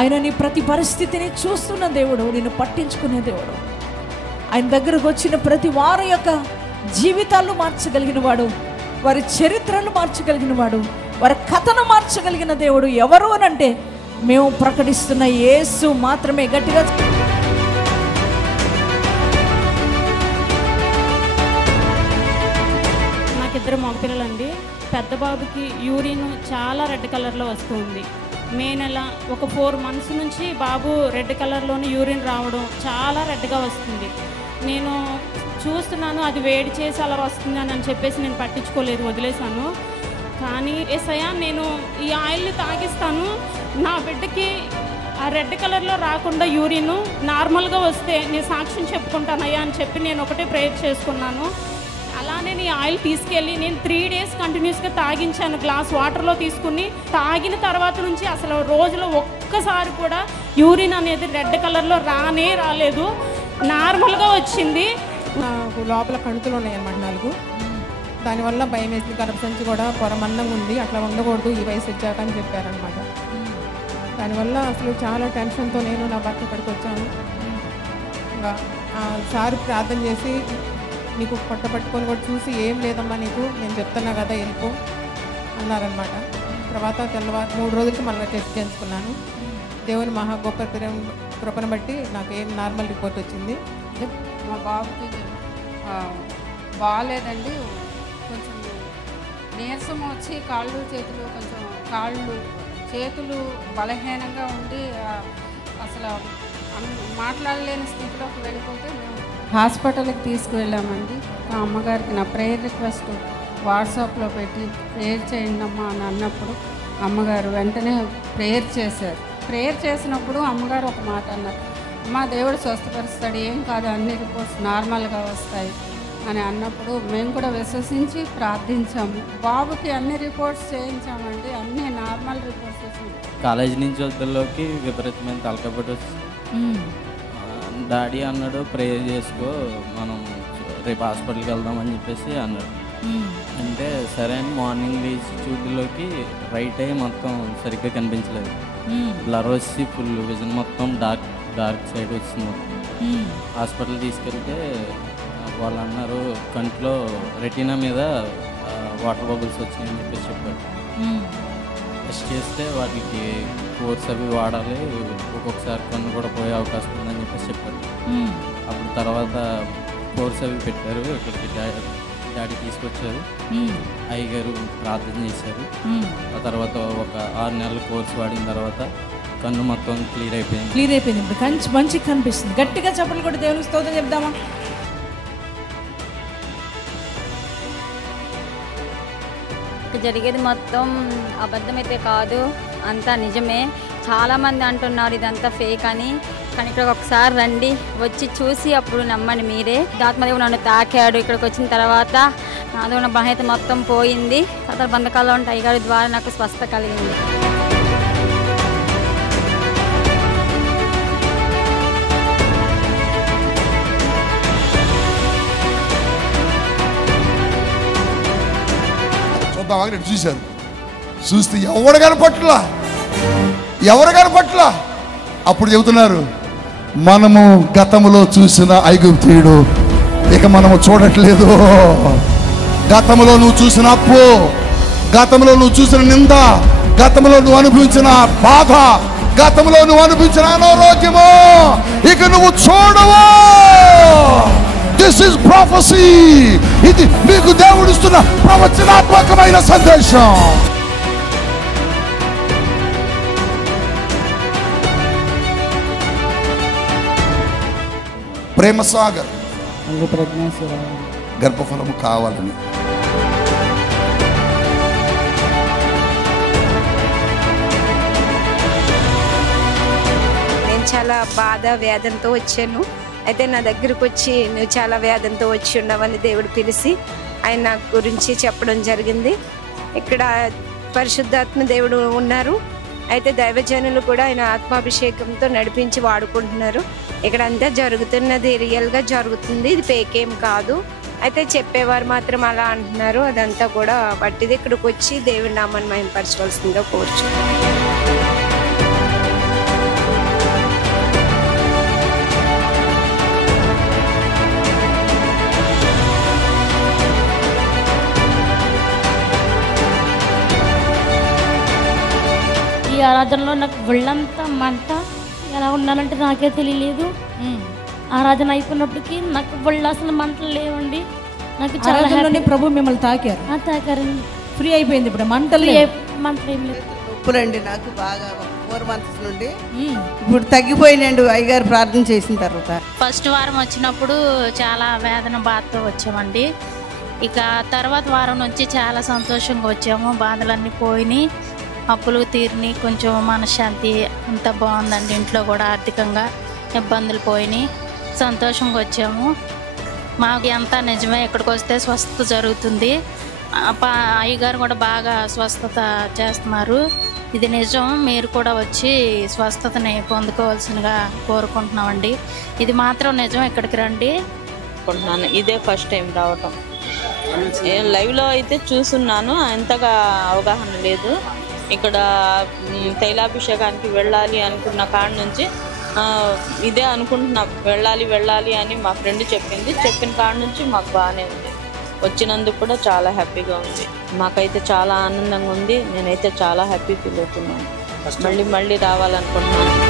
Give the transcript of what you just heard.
ఆయన నీ ప్రతి పరిస్థితిని చూస్తున్న దేవుడు, నిన్ను పట్టించుకునే దేవుడు. ఆయన దగ్గరకు వచ్చిన ప్రతి వారి యొక్క జీవితాలు మార్చగలిగిన వాడు, వారి చరిత్రలు మార్చగలిగిన వాడు, వారి కథను మార్చగలిగిన దేవుడు ఎవరు అని అంటే మేము ప్రకటిస్తున్న యేసు మాత్రమే. గట్టిగా నాకిద్దరు మగపిల్లలండి. పెద్ద బాబుకి యూరిన్ చాలా రెడ్ కలర్లో వస్తుంది. మే నెల ఒక 4 months నుంచి బాబు రెడ్ కలర్లోని యూరిన్ రావడం, చాలా రెడ్గా వస్తుంది. నేను చూస్తున్నాను అది వేడి చేసి అలా వస్తుంది అని చెప్పేసి నేను పట్టించుకోలేదు, వదిలేశాను. కానీ యేసయ్యా నేను ఈ ఆయిల్ని తాగిస్తాను, నా బిడ్డకి ఆ రెడ్ కలర్లో రాకుండా యూరిన్ నార్మల్గా వస్తే నేను సాక్ష్యం చెప్పుకుంటానయ్యా అని చెప్పి నేను ఒకటే ప్రేయర్ చేసుకున్నాను. అలానే నీ ఆయిల్ తీసుకెళ్ళి నేను 3 days కంటిన్యూస్గా తాగించాను. గ్లాస్ వాటర్లో తీసుకుని తాగిన తర్వాత నుంచి అసలు రోజులో ఒక్కసారి కూడా యూరిన్ అనేది రెడ్ కలర్లో రాలేదు, నార్మల్గా వచ్చింది. నాకు లోపల కణుతులు ఉన్నాయన్నమాట 4. దానివల్ల భయం వేసింది. గర్భసంచి కూడా పొరమన్నంగా ఉంది, అట్లా ఉండకూడదు ఈ వయసు వచ్చాక అని చెప్పారనమాట. దానివల్ల అసలు చాలా టెన్షన్తో నేను నా భర్త ఇక్కడికి వచ్చాను. ఇంకా సార్ ప్రార్థన చేసి నీకు పొట్ట పట్టుకొని కూడా చూసి ఏం లేదమ్మా నీకు, నేను చెప్తున్నా కదా వెళ్ళిపో అన్నారనమాట. తర్వాత తెల్లవారు 3 రోజులకి మళ్ళీ టెస్ట్ చేయించుకున్నాను. దేవుని మహా గొప్ప కృపను బట్టి నాకు ఏం నార్మల్ రిపోర్ట్ వచ్చింది. మా బాబుకి బాగాలేదండి, కొంచెం నీరసం వచ్చి కాళ్ళు చేతులు బలహీనంగా ఉండి అసలు మాట్లాడలేని స్థితిలోకి వెళ్ళిపోతే మేము హాస్పిటల్కి తీసుకువెళ్ళామండి. మా అమ్మగారికి నా ప్రేయర్ రిక్వెస్ట్ వాట్సాప్లో పెట్టి ప్రేయర్ చేయండి అమ్మా అని అన్నప్పుడు అమ్మగారు వెంటనే ప్రేయర్ చేశారు. ప్రేయర్ చేసినప్పుడు అమ్మగారు ఒక మాట అన్నారు, అమ్మ దేవుడు స్వస్థపరుస్తాడు, ఏం కాదు, అన్ని రిపోర్ట్స్ నార్మల్గా వస్తాయి అని అన్నప్పుడు మేము కూడా విశ్వసించి ప్రార్థించాము. బాబుకి అన్ని రిపోర్ట్స్ చేయించామండి, అన్ని నార్మల్ రిపోర్ట్స్ వచ్చినాయి. కాలేజీ నుంచి వద్దలోకి విపరీతమైన తలకపట్టి వచ్చింది. డాడీ అన్నాడు ప్రేయర్ చేసుకో, మనం రేపు హాస్పిటల్కి వెళ్దామని చెప్పేసి అన్నాడు. అంటే సరే అని మార్నింగ్ లేచి చూపులోకి రైట్ అయ్యి మొత్తం సరిగ్గా కనిపించలేదు, బ్లర్ వచ్చి ఫుల్ విజన్ మొత్తం డార్క్ సైడ్ వచ్చింది. హాస్పిటల్ తీసుకెళ్తే వాళ్ళు అన్నారు కంట్లో రెటీనా మీద వాటర్ బబుల్స్ వచ్చినాయని చెప్పేసి చెప్పారు. టెస్ట్ చేస్తే వాటికి కోర్స్ అవి వాడాలి, ఒక్కొక్కసారి కన్ను కూడా పోయే అవకాశం ఉందని చెప్పేసి చెప్పారు. అప్పుడు తర్వాత కోర్స్ అవి పెట్టారు, ఇక్కడికి డాడీ తీసుకొచ్చారు, అయ్యగారు ప్రార్థన చేశారు. ఆ తర్వాత ఒక 6 నెలల కోర్స్ వాడిన తర్వాత కన్ను మొత్తం క్లియర్ అయిపోయింది. ఇప్పుడు మంచిగా కనిపిస్తుంది. గట్టిగా చప్పట్లు కూడా దేవునికి స్తోత్రం చెప్దామా? జరిగేది మొత్తం అబద్ధమైతే కాదు, అంతా నిజమే. చాలామంది అంటున్నారు ఇదంతా ఫేక్ అని, కానీ ఇక్కడికి ఒకసారి రండి, వచ్చి చూసి అప్పుడు నమ్మండి మీరే. ఆత్మదేవుడు నన్ను తాకాడు. ఇక్కడికి వచ్చిన తర్వాత నాతో ఉన్న బలహీనత మొత్తం పోయింది. తర్వాత బంధకాల్లో ఉంటే అయ్యగారి ద్వారా నాకు స్వస్థత కలిగింది. చూశారు, చూస్తే ఎవరు కనపట్ల. అప్పుడు చెబుతున్నారు, మనము గతములో చూసిన ఐగుప్తీయుడు ఇక మనము చూడట్లేదు. గతంలో నువ్వు చూసిన అప్పు, గతంలో నువ్వు చూసిన నింద, గతంలో నువ్వు అనుభవించిన బాధ, గతంలో నువ్వు అనుభవించిన అనారోగ్యము ఇక నువ్వు చూడవు. This is ప్రొఫెసీ. ఇది మీకు దేవుడిస్తున్న ప్రవచనాత్మకమైన సందేశం. ప్రేమ సాగర్ గర్భఫలము కావాలని నేను చాలా బాధ వేదనతో వచ్చాను. అయితే నా దగ్గరకు వచ్చి నువ్వు చాలా వేదనతో వచ్చి ఉన్నావని దేవుడు పిలిచి ఆయన నా గురించి చెప్పడం జరిగింది. ఇక్కడ పరిశుద్ధాత్మ దేవుడు ఉన్నారు. అయితే దైవజనులు కూడా ఆయన ఆత్మాభిషేకంతో నడిపించి వాడుకుంటున్నారు. ఇక్కడ అంతా జరుగుతున్నది రియల్గా జరుగుతుంది, ఇది ఫేక్ ఏం కాదు. అయితే చెప్పేవారు మాత్రం అలా అంటున్నారు, అదంతా కూడా పట్టిది. ఇక్కడికి వచ్చి దేవుడి నామాన్ని మహిమపరచవలసిందిగా కోరుచున్నాను. ఆరాధనలో నాకు ఒళ్ళంతా మంట, ఎలా ఉన్నానంటే నాకే తెలియలేదు. ఆరాధన అయిపోయినప్పటికీ నాకు ఒళ్ళు అసలు మంటలు లేవండి. నాకు చాలా ప్రభు మిమ్మల్ని తాకారు. తాకారండి. ఫ్రీ అయిపోయింది ఇప్పుడు, మంటలు మంటలు ఏం లేదు. నొప్పులండి నాకు బాగా 4 months నుండి, ఇప్పుడు తగ్గిపోయినండి అయ్యగారు ప్రార్థన చేసిన తర్వాత. ఫస్ట్ వారం వచ్చినప్పుడు చాలా వేదన బాధతో వచ్చామండి. ఇక తర్వాత వారం నుంచి చాలా సంతోషంగా వచ్చాము. బాధలన్నీ పోయినాయి, అప్పులు తీరిని, కొంచెం మనశ్శాంతి అంతా బాగుందండి. ఇంట్లో కూడా ఆర్థికంగా ఇబ్బందులు పోయినాయి, సంతోషంగా వచ్చాము. మాకు అంతా నిజమే, ఇక్కడికి వస్తే స్వస్థత జరుగుతుంది. అయ్యగారు కూడా బాగా స్వస్థత చేస్తున్నారు. ఇది నిజం, మీరు కూడా వచ్చి స్వస్థతని పొందుకోవాల్సిందిగా కోరుకుంటున్నామండి. ఇది మాత్రం నిజం, ఇక్కడికి రండి. ఇదే ఫస్ట్ టైం రావటం. లైవ్లో అయితే చూస్తున్నాను, అంతగా అవగాహన లేదు. ఇక్కడ తైలాభిషేకానికి వెళ్ళాలి అనుకున్న కాడ నుంచి ఇదే అనుకుంటున్నాం, వెళ్ళాలి అని మా ఫ్రెండ్ చెప్పిన కాడ నుంచి మాకు బాగానే ఉంది. వచ్చినందుకు కూడా చాలా హ్యాపీగా ఉంది. మాకైతే చాలా ఆనందంగా ఉంది. నేనైతే చాలా హ్యాపీ ఫీల్ అవుతున్నాను. మళ్ళీ రావాలనుకుంటున్నాను.